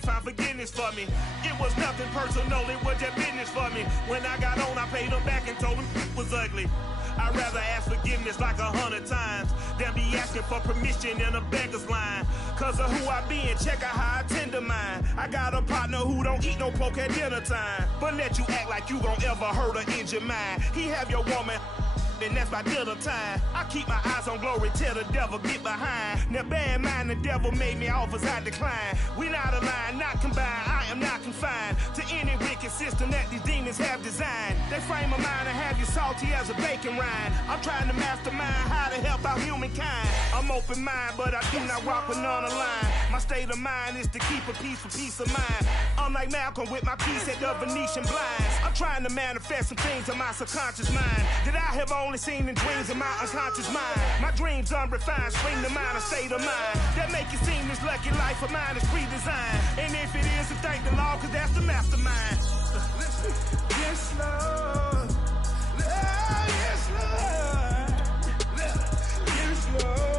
found forgiveness for me. It was nothing personal, it was just business for me. When I got on, I paid them back and told them it was ugly. I'd rather ask forgiveness like 100 times than be asking for permission in a beggar's line. Cause of who I be and check out how I tend to mine. I got a partner who don't eat no pork at dinner time, but let you act like you gon' ever hurt or injure mine. He have your woman, and that's by dinner time. I keep my eyes on glory till the devil get behind. Now bear in mind the devil made me offers I decline. We not aligned, not combined, I am not confined to any wicked system that these demons have designed. They frame a mind and have you salty as a bacon rind. I'm trying to mastermind how to help out humankind. I'm open mind, but I do not walk with none aligned. My state of mind is to keep a peace for peace of mind. Unlike Malcolm with my peace at the Venetian blinds. I'm trying to manifest some things in my subconscious mind that I have only seen in dreams in my unconscious mind. My dreams unrefined, spring to mind, a state of mind that make it seem this lucky life of mine is pre-designed. And if it is, then thank the Lord, cause that's the mastermind. Yes, Lord. Yes, Lord. Yes, Lord.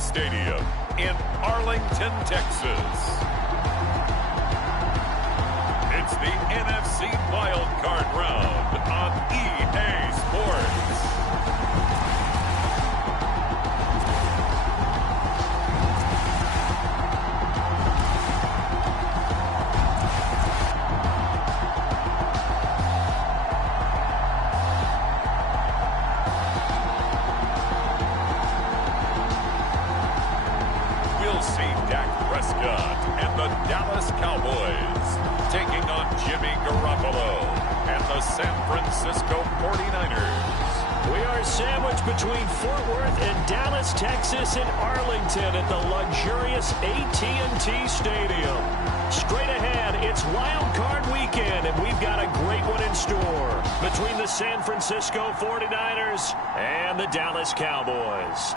Stadium in Arlington, Texas. It's the NFC Wild Card Round on EA Sports. And the Dallas Cowboys taking on Jimmy Garoppolo and the San Francisco 49ers. We are sandwiched between Fort Worth and Dallas, Texas, and Arlington at the luxurious AT&T Stadium. Straight ahead, it's Wild Card Weekend, and we've got a great one in store between the San Francisco 49ers and the Dallas Cowboys.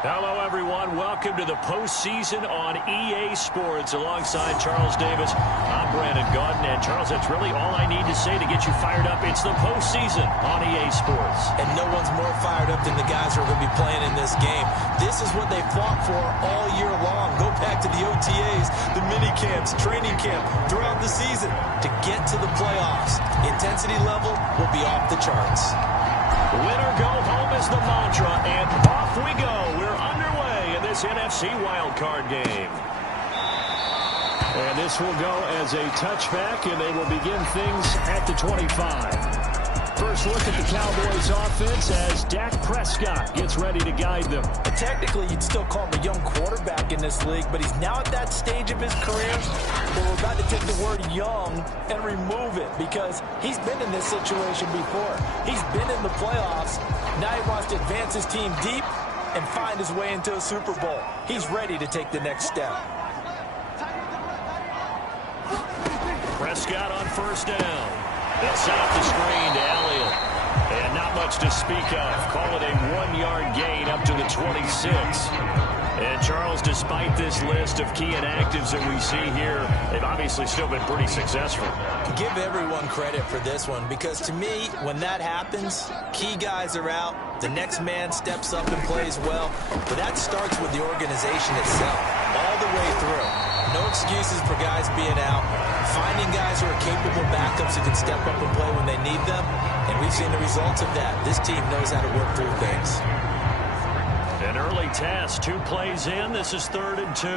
Hello, everyone. Welcome to the postseason on EA Sports. Alongside Charles Davis, I'm Brandon Gaudin. And, Charles, that's really all I need to say to get you fired up. It's the postseason on EA Sports. And no one's more fired up than the guys who are going to be playing in this game. This is what they fought for all year long. Go back to the OTAs, the mini camps, training camp, throughout the season to get to the playoffs. In intensity level will be off the charts. Winner go home is the mantra, and off we go. We're underway in this NFC wildcard game. And this will go as a touchback, and they will begin things at the 25. First look at the Cowboys offense as Dak Prescott gets ready to guide them. Technically, you'd still call him a young quarterback in this league, but he's now at that stage of his career where we're about to take the word young and remove it because he's been in this situation before. He's been in the playoffs. Now he wants to advance his team deep and find his way into a Super Bowl. He's ready to take the next step. Prescott on first down. They'll set up the screen to Elliott. And not much to speak of. Call it a 1-yard gain up to the 26. And Charles, despite this list of key inactives that we see here, they've obviously still been pretty successful. Give everyone credit for this one because to me, when that happens, key guys are out, the next man steps up and plays well, but that starts with the organization itself, all the way through. No excuses for guys being out, finding guys who are capable backups who can step up and play when they need them, and we've seen the results of that. This team knows how to work through things. An early test, 2 plays in. This is 3rd and 2.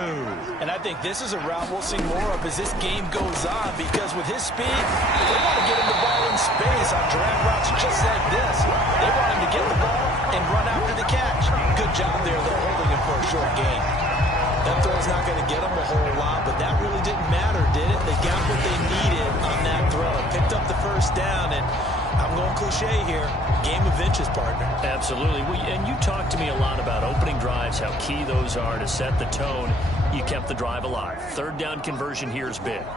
And I think this is a route we'll see more of as this game goes on because with his speed, they want to get him the ball in space on drag routes just like this. They want him to get the ball and run after the catch. Good job there, though, holding him for a short gain. That throw's not going to get them a whole lot, but that really didn't matter, did it? They got what they needed on that throw. Picked up the first down, and I'm going cliche here. Game of inches, partner. Absolutely. And you talked to me a lot about opening drives, how key those are to set the tone. You kept the drive alive. 3rd down conversion here is big.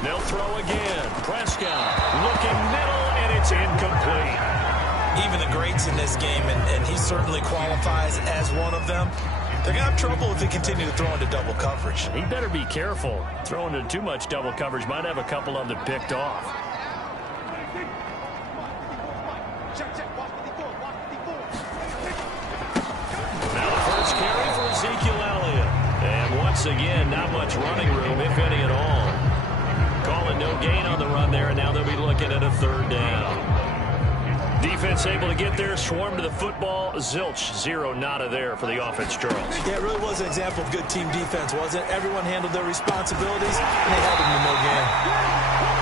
They'll throw again. Prescott looking middle, and it's incomplete. Even the greats in this game, and he certainly qualifies as one of them, they're going to have trouble if they continue to throw into double coverage. He better be careful. Throwing into too much double coverage might have a couple of them picked off. Now the first carry for Ezekiel Elliott. And once again, not much running room, if any at all. Calling no gain on the run there, and now they'll be looking at a 3rd down. Defense able to get there, swarm to the football. Zilch, 0 nada there for the offense, Charles. Yeah, it really was an example of good team defense, wasn't it? Everyone handled their responsibilities, and they held him to no gain.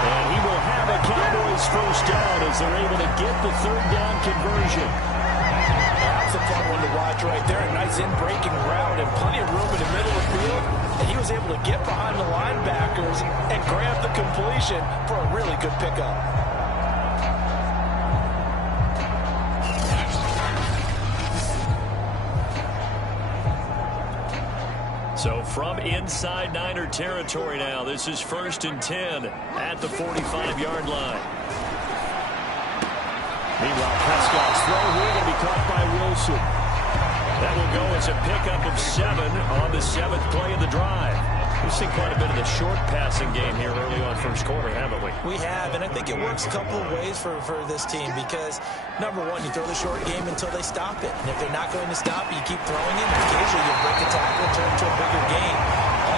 And he will have a Cowboys first down as they're able to get the 3rd down conversion. That's a fun one to watch right there. A nice in-breaking route and plenty of room in the middle of the field. And he was able to get behind the linebackers and grab the completion for a really good pickup. So from inside Niner territory now, this is 1st and 10 at the 45-yard line. Meanwhile, Prescott's throw here going to be caught by Wilson. That will go as a pickup of 7 on the 7th play of the drive. We've seen quite a bit of the short passing game here early on first quarter, haven't we? We have, and I think it works a couple of ways for this team because, number one, you throw the short game until they stop it. And if they're not going to stop it, you keep throwing it. And occasionally you break a tackle and turn it to a bigger gain.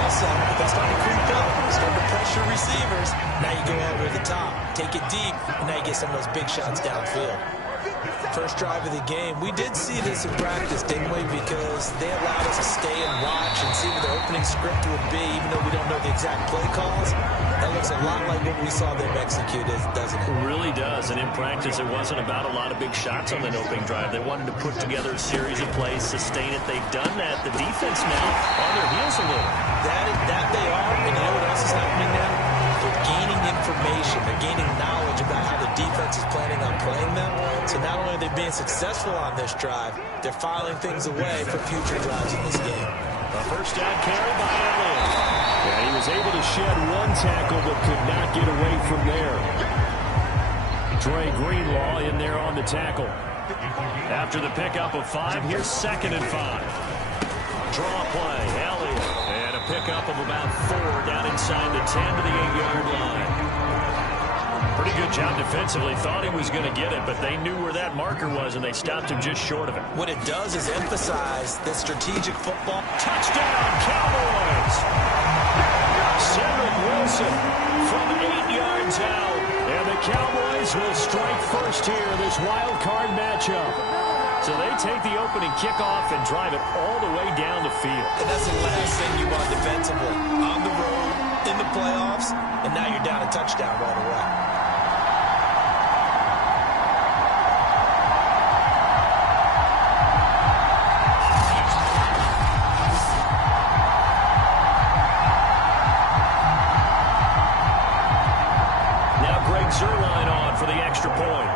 Also, if they start to creep up, start to pressure receivers, now you go over the top, take it deep, and now you get some of those big shots downfield. First drive of the game. We did see this in practice, didn't we? Because they allowed us to stay and watch and see what the opening script would be, even though we don't know the exact play calls. That looks a lot like what we saw them execute, doesn't it? It really does. And in practice, it wasn't about a lot of big shots on that opening drive. They wanted to put together a series of plays, sustain it. They've done that. The defense now on their heels a little. That they are. And you know what else is happening now? They're gaining information. They're gaining knowledge about how the defense is planning on playing them. So not only are they being successful on this drive, they're filing things away for future drives in this game. A first down carry by Elliott. And he was able to shed 1 tackle but could not get away from there. Dre Greenlaw in there on the tackle. After the pickup of 5, here's 2nd and 5. Draw play, Elliott. And a pickup of about 4 down inside the 10 to the 8-yard line. Pretty good job defensively. Thought he was going to get it, but they knew where that marker was, and they stopped him just short of it. What it does is emphasize this strategic football. Touchdown, Cowboys! Cedric first here in this wild card matchup. So they take the opening kickoff and drive it all the way down the field. And that's the last thing you want defensively. On the road, in the playoffs, and now you're down a touchdown right away. Zerline on for the extra point.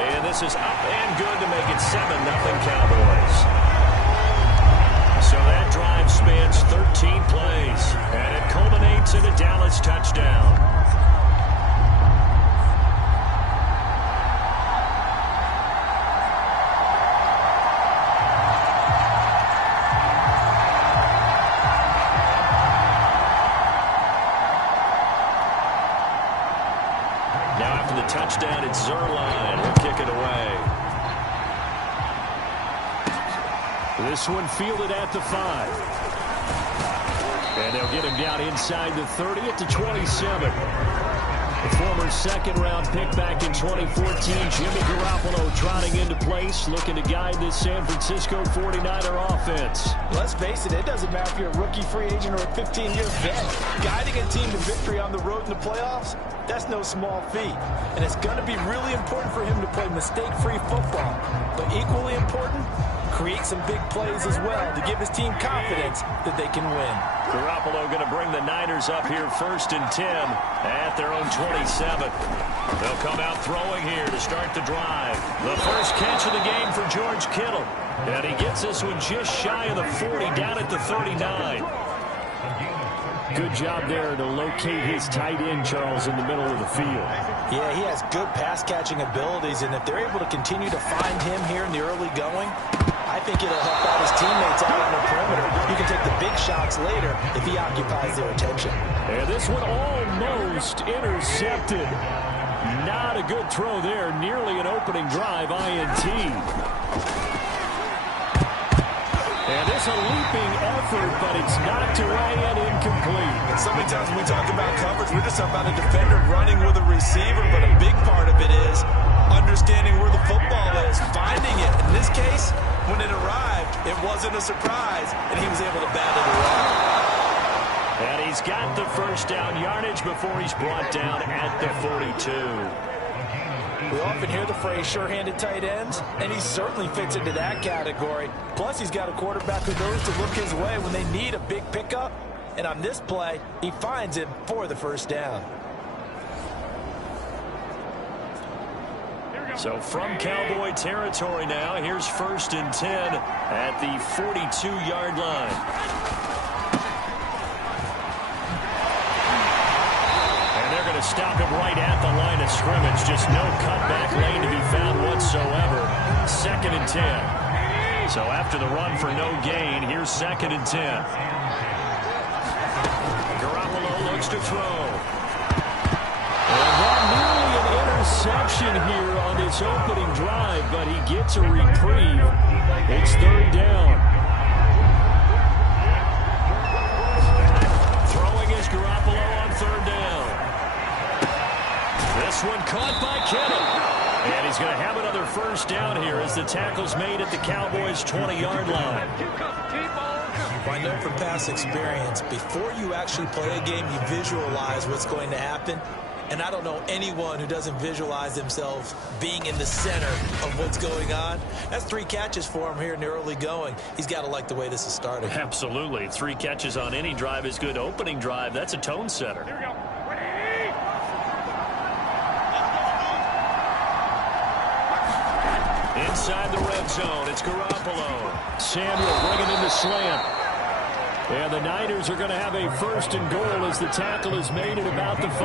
And this is up and good to make it 7-0 Cowboys. So that drive spans 13 plays, and it culminates in a Dallas touchdown. Touchdown, it's Zerline. He'll kick it away. This one fielded at the 5. And they'll get him down inside the 30 at the 27. The former second-round pick back in 2014, Jimmy Garoppolo trotting into place, looking to guide this San Francisco 49er offense. Let's face it, it doesn't matter if you're a rookie free agent or a 15-year vet. Guiding a team to victory on the road in the playoffs, that's no small feat. And it's going to be really important for him to play mistake-free football. But equally important, create some big plays as well to give his team confidence that they can win. Garoppolo going to bring the Niners up here 1st and 10 at their own 27. They'll come out throwing here to start the drive. The first catch of the game for George Kittle. And he gets this one just shy of the 40, down at the 39. Good job there to locate his tight end, Charles, in the middle of the field. Yeah, he has good pass-catching abilities, and if they're able to continue to find him here in the early going, I think it'll help out his teammates out on the perimeter. You can take the big shots later if he occupies their attention. And this one almost intercepted. Not a good throw there. Nearly an opening drive, INT. And it's a leaping effort, but it's knocked away and incomplete. And so many times when we talk about coverage, we're just talking about a defender running with a receiver, but a big part of it is understanding where the football is, finding it. In this case, when it arrived, it wasn't a surprise, and he was able to bat it away. And he's got the first down yardage before he's brought down at the 42. We often hear the phrase sure-handed tight ends, and he certainly fits into that category. Plus, he's got a quarterback who knows to look his way when they need a big pickup. And on this play, he finds him for the first down. So from Cowboy territory now, here's 1st and 10 at the 42-yard line. Stop him right at the line of scrimmage. Just no cutback lane to be found whatsoever. 2nd and 10. So after the run for no gain, here's 2nd and 10. Garoppolo looks to throw. And that nearly an interception here on this opening drive, but he gets a reprieve. It's 3rd down. Throwing is Garoppolo on 3rd down. This one caught by Kittle. And he's going to have another first down here as the tackle's made at the Cowboys' 20-yard line. I know from past experience, before you actually play a game, you visualize what's going to happen. And I don't know anyone who doesn't visualize themselves being in the center of what's going on. That's 3 catches for him here in the early going. He's got to like the way this is starting. Absolutely. 3 catches on any drive is good. Opening drive, that's a tone setter. Here we go. Inside the red zone, it's Garoppolo. Samuel bringing in the slant. And the Niners are going to have a 1st and goal as the tackle is made at about the 5.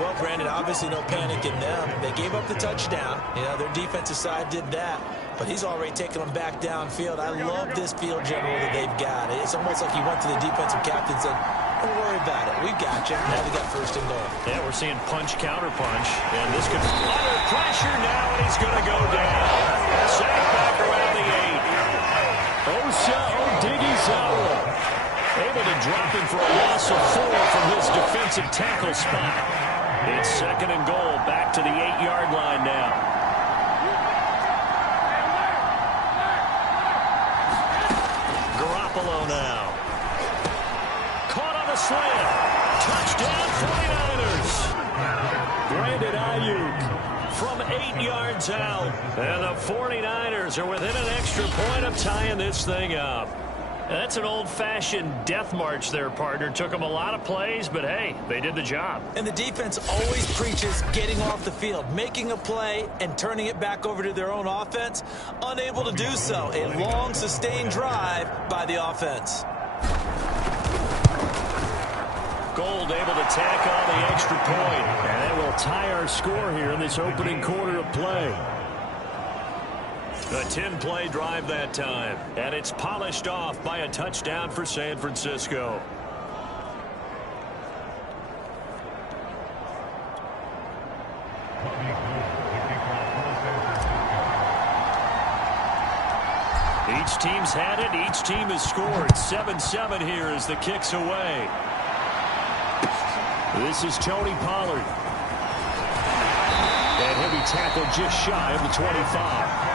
Well, Brandon, obviously no panic in them. They gave up the touchdown. You know, their defensive side did that. But he's already taken them back downfield. I love this field general that they've got. It's almost like he went to the defensive captain and said, don't worry about it. We've got you. Now they got 1st and goal. Yeah, we're seeing punch, counter punch. And this could be under pressure now, and he's going to go down. Sacked back around the 8. Osa Odighizuwa. Able to drop him for a loss of 4 from his defensive tackle spot. It's 2nd and goal, back to the 8-yard line now. Garoppolo now. Caught on a slant. Touchdown 49ers. Brandon Ayuk from 8 yards out. And the 49ers are within an extra point of tying this thing up. That's an old-fashioned death march there, partner. Took them a lot of plays, but hey, they did the job. And the defense always preaches getting off the field, making a play, and turning it back over to their own offense. Unable to do so. A long, sustained drive by the offense. Gold able to tack on the extra point. And that will tie our score here in this opening quarter of play. A 10-play drive that time. And it's polished off by a touchdown for San Francisco. Each team's had it. Each team has scored. 7-7 here as the kick's away. This is Tony Pollard. And he'll be tackled just shy of the 25.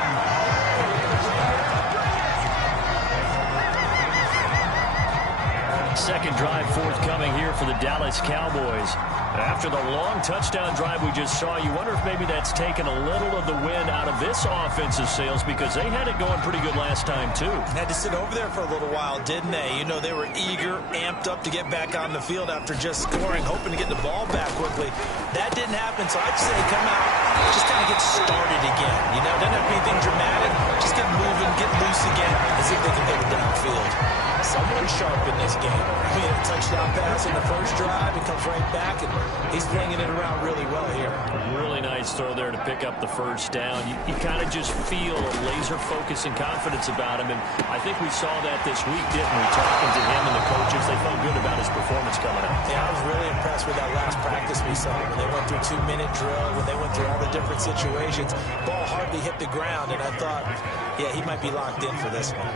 Second drive forthcoming here for the Dallas Cowboys. After the long touchdown drive we just saw, you wonder if maybe that's taken a little of the wind out of this offensive sails, because they had it going pretty good last time too. Had to sit over there for a little while, didn't they? You know, they were eager, amped up to get back on the field after just scoring, hoping to get the ball back quickly. That didn't happen, so I'd say come out, just kind of get started again. You know, doesn't have to be anything dramatic. Just get moving, get loose again, and see if they can get it downfield. Someone sharp in this game. He had a touchdown pass in the first drive. He comes right back, and he's flinging it around really well here. Really nice throw there to pick up the first down. You kind of just feel a laser focus and confidence about him, and I think we saw that this week, didn't we? Talking to him and the coaches, they felt good about his performance coming up. Yeah, I was really impressed with that last practice we saw when they went through 2-minute drill, when they went through all the different situations. Ball hardly hit the ground, and I thought, yeah, he might be locked in for this one.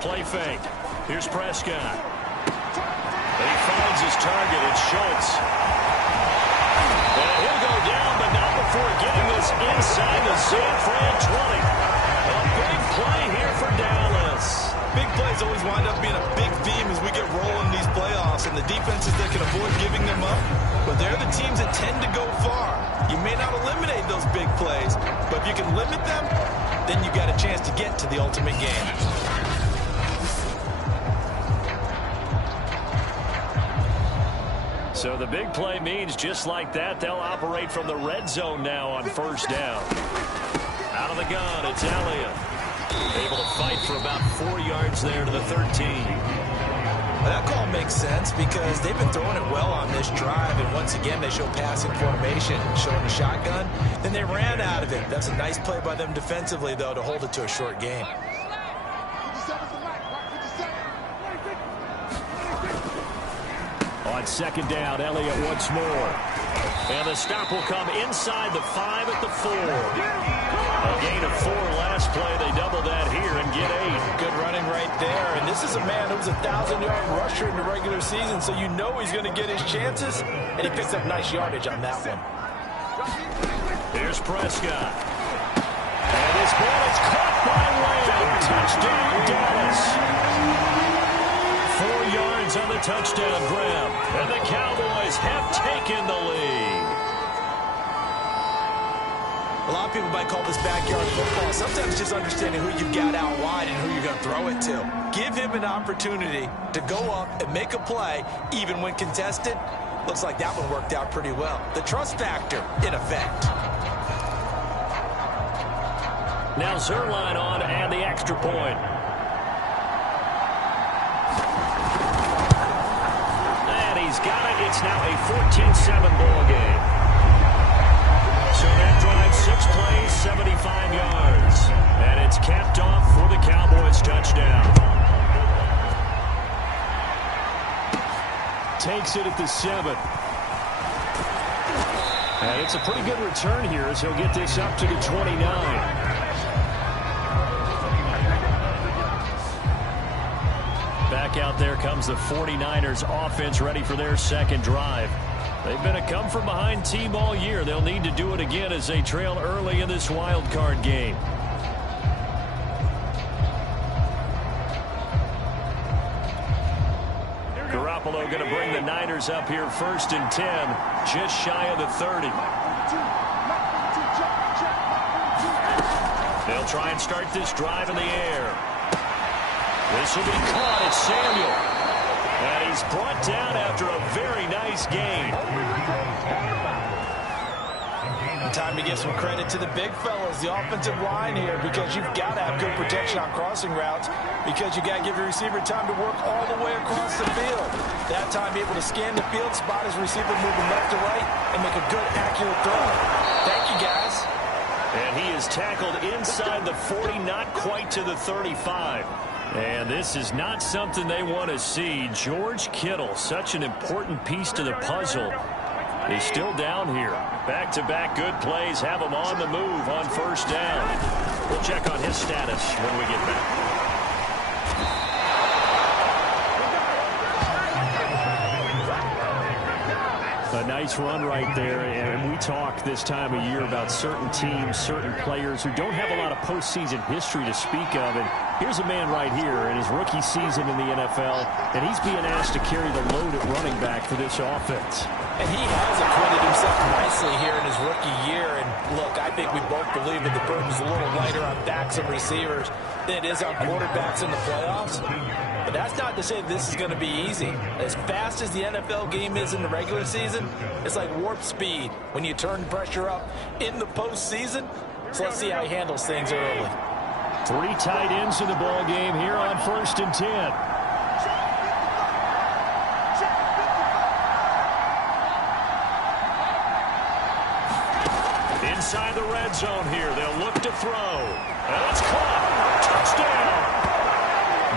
Play fake. Here's Prescott. And he finds his target. It's Schultz. And he'll go down, but not before getting this inside the San Fran 20. A big play here for Dallas. Big plays always wind up being a big theme as we get rolling these playoffs, and the defenses that can avoid giving them up, but they're the teams that tend to go far. You may not eliminate those big plays, but if you can limit them, then you got a chance to get to the ultimate game. So the big play means just like that, they'll operate from the red zone now on first down. Out of the gun, it's Elliott. Able to fight for about 4 yards there to the 13. That call makes sense because they've been throwing it well on this drive, and once again they show passing formation, showing the shotgun. Then they ran out of it. That's a nice play by them defensively, though, to hold it to a short game. On second down, Elliott once more. And the stop will come inside the 5 at the 4. A gain of 4 last play. They double that here and get 8. Good running right there. And this is a man who was a 1,000-yard rusher in the regular season, so you know he's going to get his chances. And he picks up nice yardage on that one. Here's Prescott. And this ball is caught by Lamb. Touchdown, Dallas. 4 yards on the touchdown grab. And the Cowboys have taken the lead. A lot of people might call this backyard football. Sometimes just understanding who you got out wide and who you're going to throw it to. Give him an opportunity to go up and make a play, even when contested. Looks like that one worked out pretty well. The trust factor, in effect. Now Zuerlein on and the extra point. And he's got it. It's now a 14-7 ball game. So that drive, 6 plays, 75 yards. And it's capped off for the Cowboys touchdown. Takes it at the 7. And it's a pretty good return here as he'll get this up to the 29. back out there comes the 49ers offense ready for their second drive. They've been a come-from-behind team all year. They'll need to do it again as they trail early in this wild card game. Garoppolo going to bring the Niners up here 1st and 10, just shy of the 30. They'll try and start this drive in the air. This will be caught. It's Samuel. And he's brought down after a very nice game. Time to give some credit to the big fellas, the offensive line here, because you've got to have good protection on crossing routes, because you got to give your receiver time to work all the way across the field. That time able to scan the field, spot his receiver moving left to right, and make a good, accurate throw. Thank you, guys. And he is tackled inside the 40, not quite to the 35. And this is not something they want to see. George Kittle, such an important piece to the puzzle, is still down here. Back-to-back good plays have him on the move on 1st down. We'll check on his status when we get back. A nice run right there, and we talk this time of year about certain teams, certain players who don't have a lot of postseason history to speak of. And here's a man right here in his rookie season in the NFL, and he's being asked to carry the load at running back for this offense. And he has acquitted himself nicely here in his rookie year. And look, I think we both believe that the burden is a little lighter on backs and receivers than it is on quarterbacks in the playoffs. But that's not to say this is going to be easy. As fast as the NFL game is in the regular season, it's like warp speed when you turn the pressure up in the postseason. So let's see how he handles things early. 3 tight ends in the ball game here on 1st and 10. Inside the red zone here, they'll look to throw. And it's caught. Touchdown.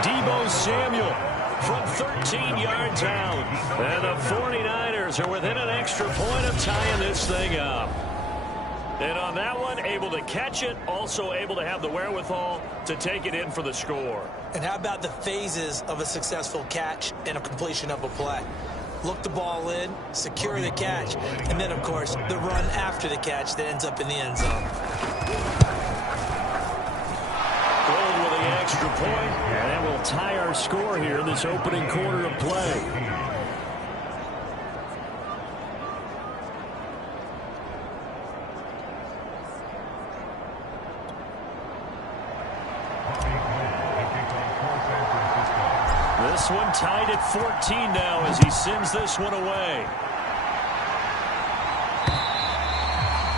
Deebo Samuel from 13 yards out. And the 49ers are within an extra point of tying this thing up. And on that one, able to catch it, also able to have the wherewithal to take it in for the score. And how about the phases of a successful catch and a completion of a play? Look the ball in, secure the catch, and then, of course, the run after the catch that ends up in the end zone. Rolled with the extra point, and that will tie our score here in this opening quarter of play. This one tied at 14 now as he sends this one away.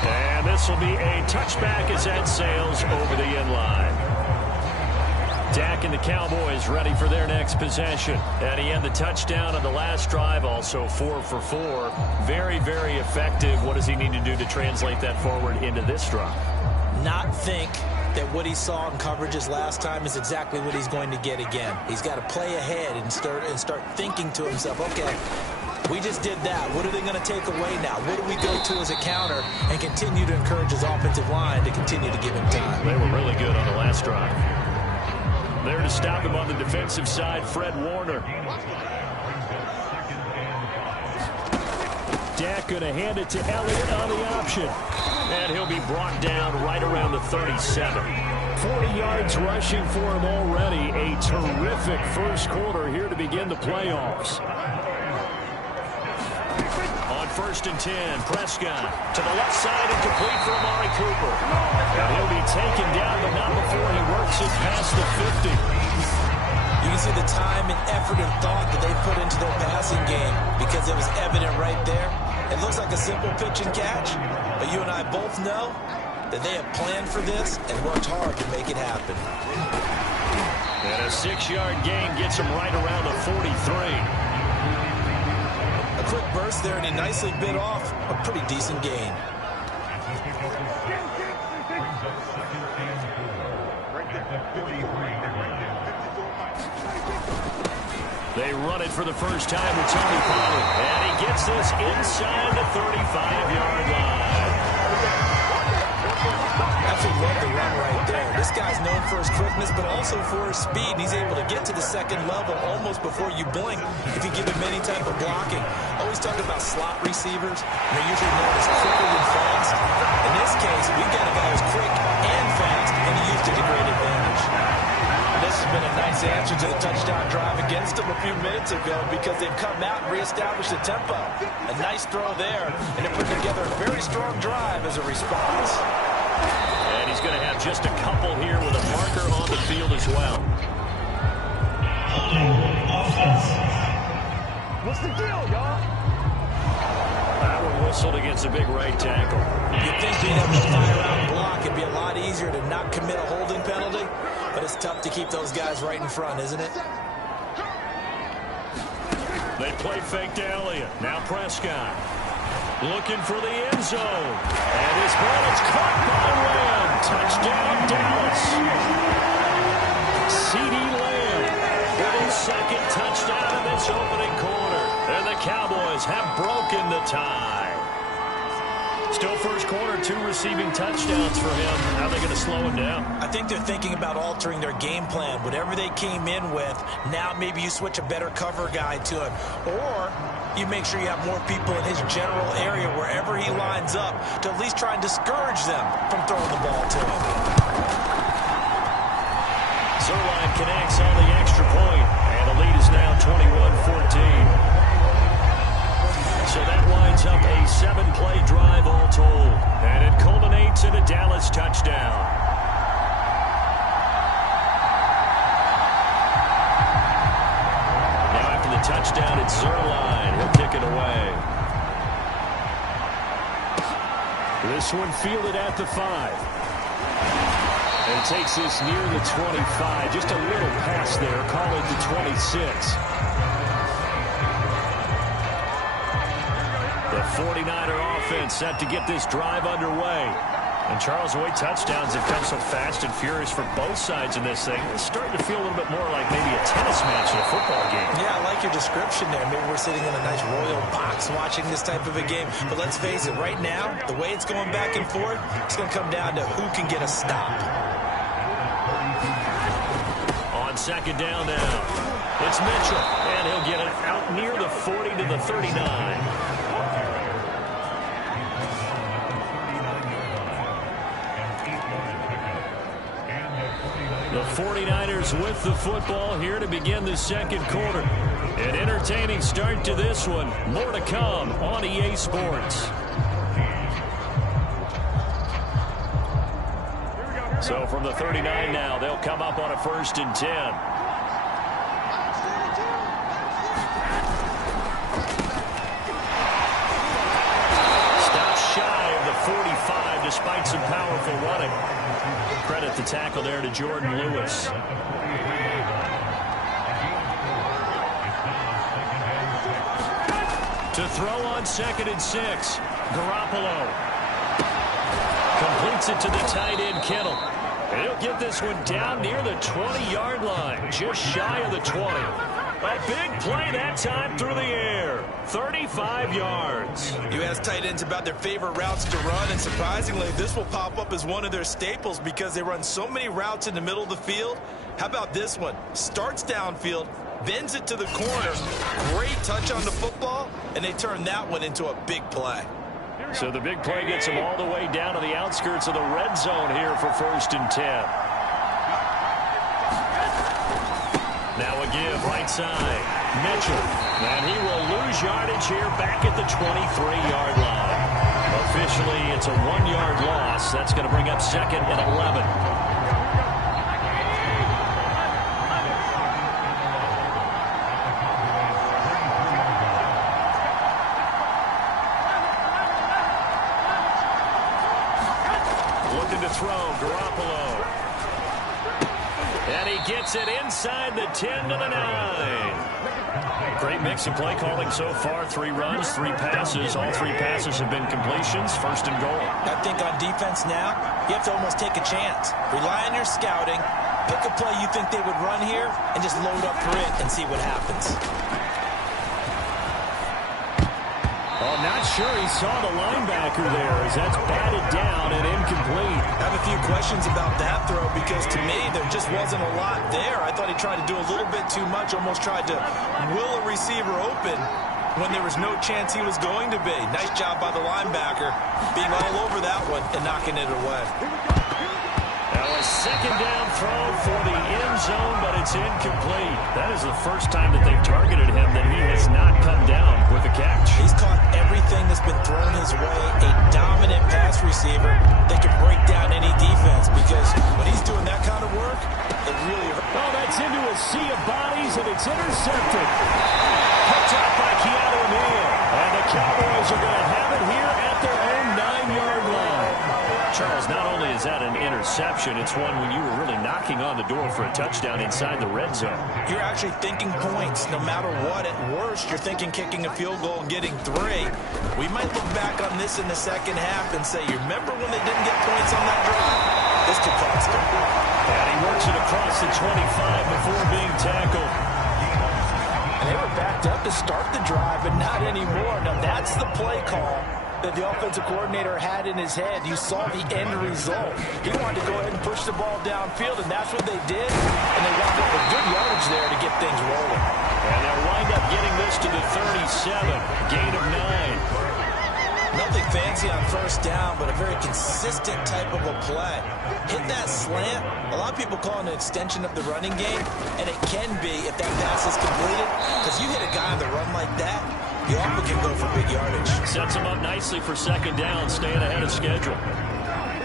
And this will be a touchback as that sails over the end line. Dak and the Cowboys ready for their next possession. And he had the touchdown on the last drive, also 4 for 4. Very, very effective. What does he need to do to translate that forward into this drive? Not think that what he saw in coverages last time is exactly what he's going to get again. He's got to play ahead and start thinking to himself, okay, we just did that. What are they going to take away now? What do we go to as a counter? And continue to encourage his offensive line to continue to give him time. They were really good on the last drive. There to stop him on the defensive side, Fred Warner. Dak going to hand it to Elliott on the option. And he'll be brought down right around the 37. 40 yards rushing for him already. A terrific first quarter here to begin the playoffs. On 1st and 10, Prescott to the left side and complete for Amari Cooper. And he'll be taken down, but not before he works it past the 50. You can see the time and effort and thought that they put into their passing game because it was evident right there. It looks like a simple pitch and catch, but you and I both know that they have planned for this and worked hard to make it happen. And a 6-yard gain gets him right around the 43. A quick burst there, and he nicely bit off a pretty decent gain. They run it for the first time with Tony Pollard. And he gets this inside the 35-yard line. Absolutely love the run right there. This guy's known for his quickness, but also for his speed. He's able to get to the second level almost before you blink if you give him any type of blocking. Always talking about slot receivers. They're usually known as quicker than fast. In this case, we've got a guy who's quick and fast, and he used it to great advantage. This has been a nice answer to the touchdown drive against them a few minutes ago because they've come out and reestablished the tempo. A nice throw there, and they're putting together a very strong drive as a response. And he's going to have just a couple here with a marker on the field as well. What's the deal, y'all? That one whistled against a big right tackle. You'd think being able to fire out and block, it'd be a lot easier to not commit a holding penalty, but it's tough to keep those guys right in front, isn't it? They play fake to Elliott. Now Prescott. Looking for the end zone. And his ball is caught by Lamb. Touchdown, Dallas. CeeDee Lamb with his second touchdown in this opening quarter. And the Cowboys have broken the tie. Still first quarter, 2 receiving touchdowns for him. How are they going to slow him down? I think they're thinking about altering their game plan. Whatever they came in with, now maybe you switch a better cover guy to him. Or you make sure you have more people in his general area wherever he lines up to at least try and discourage them from throwing the ball to him. Zuerlein connects on the extra point, and the lead is now 21-14. So that winds up a 7-play drive all told, and it culminates in a Dallas touchdown. Now after the touchdown, it's Zuerlein. He'll kick it away. This one fielded at the 5. And takes this near the 25. Just a little pass there. Call it the 26. The 49er offense set to get this drive underway. And Charles, the way touchdowns have come so fast and furious for both sides in this thing, it's starting to feel a little bit more like maybe a tennis match in a football game. Yeah, I like your description there. Maybe we're sitting in a nice royal box watching this type of a game. But let's face it, right now, the way it's going back and forth, it's going to come down to who can get a stop. On second down now, it's Mitchell. And he'll get it out near the 40 to the 39. The 49ers with the football here to begin the second quarter. An entertaining start to this one. More to come on EA Sports. So from the 39 now, they'll come up on a 1st and 10. Despite some powerful running. Credit the tackle there to Jordan Lewis. To throw on 2nd and 6. Garoppolo completes it to the tight end, Kittle. And he'll get this one down near the 20-yard line, just shy of the 20. A big play that time through the air. 35 yards. You ask tight ends about their favorite routes to run, and surprisingly, this will pop up as one of their staples because they run so many routes in the middle of the field. How about this one? Starts downfield, bends it to the corner. Great touch on the football, and they turn that one into a big play. So the big play gets them all the way down to the outskirts of the red zone here for 1st and 10. Now a give right side. Mitchell. And he will lose yardage here back at the 23-yard line. Officially, it's a 1-yard loss. That's going to bring up 2nd and 11. Looking to throw, Garoppolo. And he gets it inside the 10 to the 9. Great mix of play calling so far. 3 runs, 3 passes. All 3 passes have been completions. 1st and goal. I think on defense now, you have to almost take a chance. Rely on your scouting. Pick a play you think they would run here and just load up for it and see what happens. Oh, not sure he saw the linebacker there as that's batted down and incomplete. I have a few questions about that throw because to me there just wasn't a lot there. I thought he tried to do a little bit too much, almost tried to will a receiver open when there was no chance he was going to be. Nice job by the linebacker being all over that one and knocking it away. Now a second down throw for the end zone, but it's incomplete. That is the first time that they've targeted him that he has not come down with a catch. He's caught everything that's been thrown his way. A dominant pass receiver that can break down any defense because when he's doing that kind of work, it really hurts. Oh, that's into a sea of bodies, and it's intercepted. Picked up by Keanu Neal. And the Cowboys are going to have it here at their own 9-yard line. Charles, not only is that an interception, it's one when you were really knocking on the door for a touchdown inside the red zone. You're actually thinking points no matter what. At worst, you're thinking kicking a field goal and getting 3. We might look back on this in the second half and say, you remember when they didn't get points on that drive? This could cost them. And he works it across the 25 before being tackled. And they were backed up to start the drive, but not anymore. Now, that's the play call that the offensive coordinator had in his head. You saw the end result. He wanted to go ahead and push the ball downfield, and that's what they did. And they wound up with good yardage there to get things rolling. And they'll wind up getting this to the 37, gain of 9. Nothing fancy on first down, but a very consistent type of a play. Hit that slant. A lot of people call it an extension of the running game, and it can be if that pass is completed, because you hit a guy on the run like that, you often can go for big yardage. Sets him up nicely for second down, staying ahead of schedule.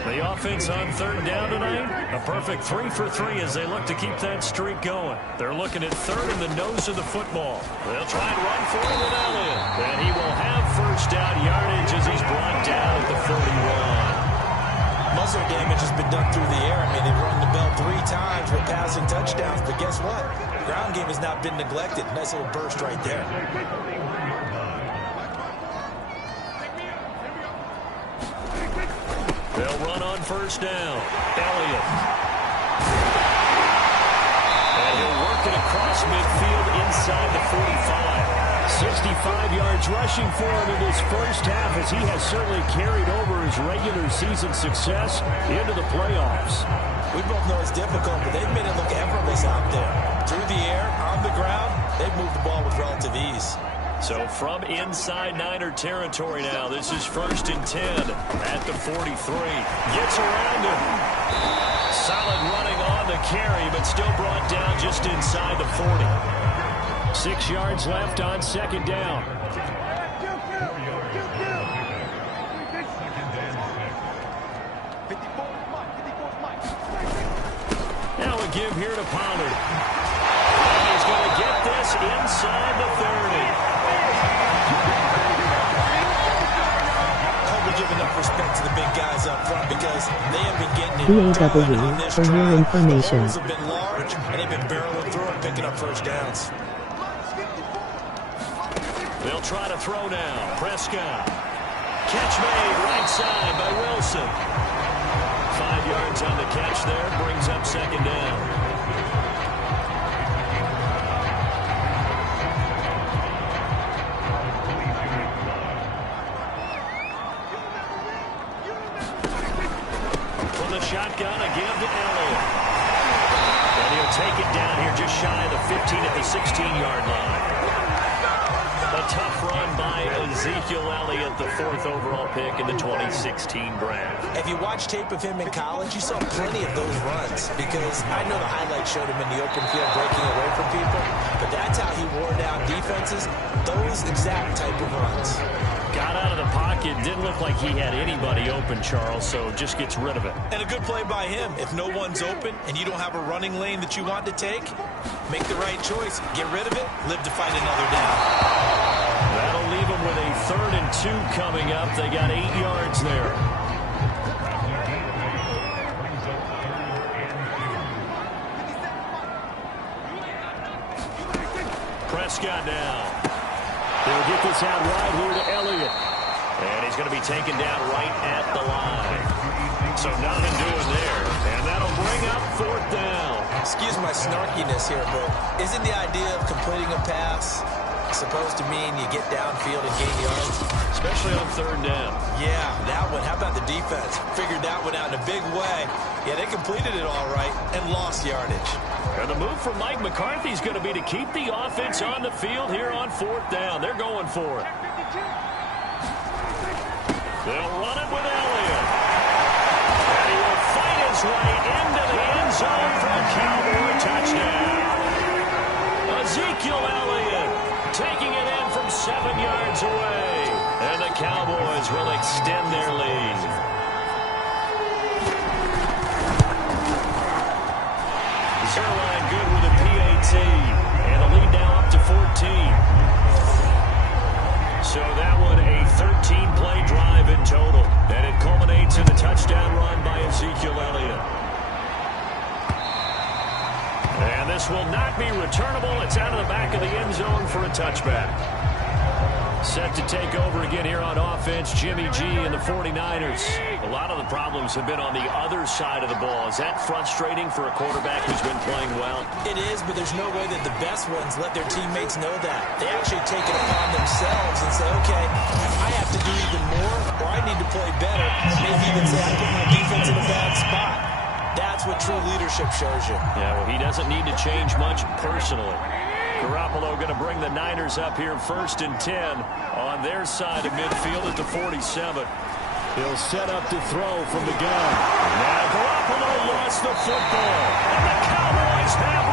The offense on third down tonight, a perfect 3 for 3 as they look to keep that streak going. They're looking at third in the nose of the football. They'll try and run for it with Elliott. And he will have first down yardage as he's brought down at the 41. Muscle damage has been done through the air. I mean, they've rung the bell 3 times with passing touchdowns, but guess what? Ground game has not been neglected. Nice little burst right there. They'll run on first down. Elliott. And he'll work it across midfield inside the 45. 65 yards rushing for him in this first half as he has certainly carried over his regular season success into the playoffs. We both know it's difficult, but they've made it look effortless out there. Through the air, on the ground, they've moved the ball with relative ease. So from inside Niner territory now, this is 1st and 10 at the 43. Gets around him. Solid running on the carry, but still brought down just inside the 40. 6 yards left on second down. Now a give here to Pollard. And he's going to get this inside the 30. Give enough respect to the big guys up front because they have been getting it done on this for drive. your information. The holes have been large, and they've been barreling through and picking up first downs. They'll try to throw now. Prescott. Catch made right side by Wilson. 5 yards on the catch there. Brings up second down. Shotgun, a give to Elliott. And he'll take it down here just shy of the 15 at the 16-yard line. A tough run by Ezekiel Elliott, the 4th overall pick in the 2016 draft. If you watch tape of him in college, you saw plenty of those runs because I know the highlights showed him in the open field breaking away from people, but that's how he wore down defenses, those exact type of runs. Got out of the pocket, didn't look like he had anybody open, Charles, so just gets rid of it. And a good play by him. If no one's open and you don't have a running lane that you want to take, make the right choice. Get rid of it, live to fight another down. That'll leave them with a 3rd and 2 coming up. They got 8 yards there. Prescott now. They'll get this out right here to Elliott. And he's going to be taken down right at the line. So nothing doing there. And that'll bring up 4th down. Excuse my snarkiness here, but isn't the idea of completing a pass it's supposed to mean you get downfield and gain yards. Especially on third down. Yeah, that one. How about the defense? Figured that one out in a big way. Yeah, they completed it all right and lost yardage. And the move for Mike McCarthy is going to be to keep the offense on the field here on fourth down. They're going for it. They'll run it with Elliott. And he will fight his way into the end zone for a Cowboy touchdown. Ezekiel Elliott taking it in from 7 yards away. And the Cowboys will extend their lead. Zerline good with a PAT. And the lead now up to 14. So that one a 13-play drive in total. And it culminates in a touchdown run by Ezekiel Elliott. And this will not be returnable. It's out of the back of the end zone for a touchback. Set to take over again here on offense, Jimmy G and the 49ers. A lot of the problems have been on the other side of the ball. Is that frustrating for a quarterback who's been playing well? It is, but there's no way that the best ones let their teammates know that. They actually take it upon themselves and say, okay, I have to do even more, or I need to play better. Maybe even say I put my defense in a bad spot. That's what true leadership shows you. Yeah, well, he doesn't need to change much personally. Garoppolo going to bring the Niners up here 1st and 10 on their side of midfield at the 47. He'll set up to throw from the gun. Now Garoppolo lost the football. And the Cowboys have